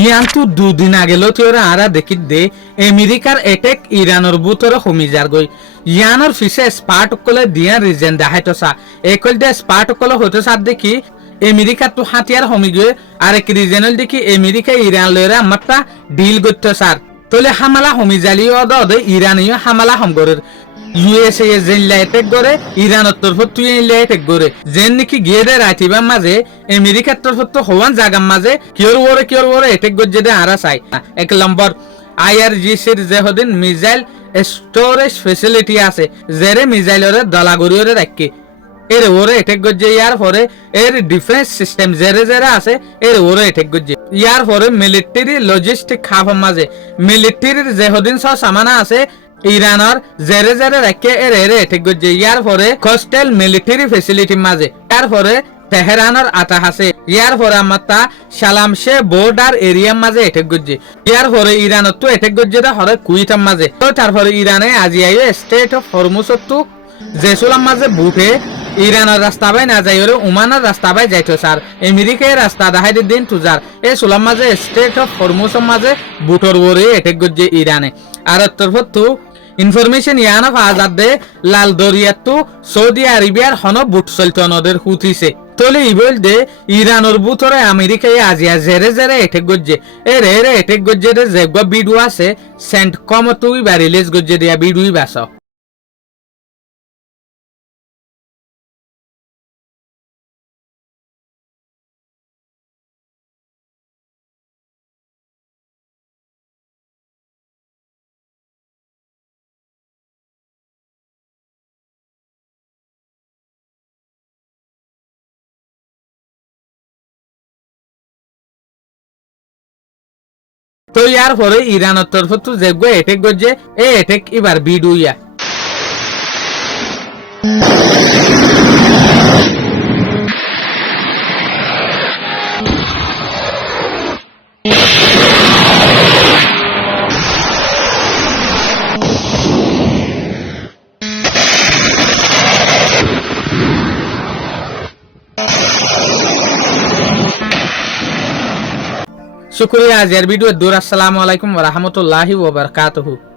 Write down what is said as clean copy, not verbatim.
ইয়ান তো দুদিন আগেলো তোরা আরা দেখি দে আমেরিকার এটেক ইরানের বুতরে কমি যার গই ইয়ানোর ফিসে স্পার্ট কলে দিয়া রিজেন দেখাইতো সা একল দে স্পার্ট কলে হতো সার দেখি আমেরিকা তো হাতিয়ার কমি গয়ে আর এক রিজেনাল দেখি আমেরিকা ইরান লয়রা আমারটা ডিল করতো সার তোলে হামালা কমি জালিও দে ইরানিও হামালা হম গরের ইউএসএ যেন লাইটেক গরে ইরানের তরফত তুই লাইটেক গরে যেন নাকি গিয়ে দে রাইতিবা মাঝে আমেরিকার তরফত তো হওয়ান জাগার মাঝে কিয়র ওরে এটেক গজ্জে দে আরা চাই এক নম্বর আইআরজিসির যে হদিন মিসাইল স্টোরেজ ফেসিলিটি আছে জেরে মিসাইলরে দলাগরিয়রে রাখি এর ওরে এটেক গজ্জে ইয়ার পরে এর ডিফেন্স সিস্টেম জেরে জেরে আছে এর ওরে এটেক গজ্জে ইয়ার পরে মিলিটারি লজিস্টিক খাফার মাঝে মিলিটারির যে হদিন সব সামানা আছে ইরানের জেরে জেরে রাখে এর এটেক গজ্জে ইয়ার পরে কোস্টাল মিলিটারি ফেসিলিটি মাঝে ইয়ার পরে তেহরানের আতা আছে ইয়ার পরে আমারটা সালামশে বর্ডার এরিয়ার মাঝে এটেক গজ্জে ইয়ার পরে ইরানত তো এটেক গজ্জে হরে কুইটার মাঝে তো তারপরে ইরানে আজি আইও স্টেট অফ হরমুজতো জেসুলাম মাঝে বুটে ইরানের রাস্তা বাই না যাই ওরে ওমানের রাস্তা বাই যাইতো স্যার আমেরিকায় রাস্তা দেখাই দিন তুজার এই সুলাম মাঝে স্টেট অফ হরমুজের মাঝে বুটর ওরে এটেক গজ্জে ইরানে আর তরফত তো ইনফরমেশন ইয়ানা ফাজাদ দে লাল দরিয়াত তো সৌদি আরবিয়ার হন বুট চলতো নদের হুতিছে তলে ইবল দে ইরানের বুতরে আমেরিকায় আজিয়া জেরে জেরে এটেক গজ্জে এর এটেক গজ্জে দে যেগা ভিডিও আছে সেন্ট কম তুই বা রিলিজ গজ্জে দিয়া ভিডিও বাস তো ইয়ার পরে ইরানের তরফ তো যেগা এটেক গজ্জে এটেক এবার ভিডিও ইয়া শুক্রিয়া আজকের ভিডিও দূর আসসালামু আলাইকুম ওয়া রাহমাতুল্লাহি ওয়া বারাকাতুহু।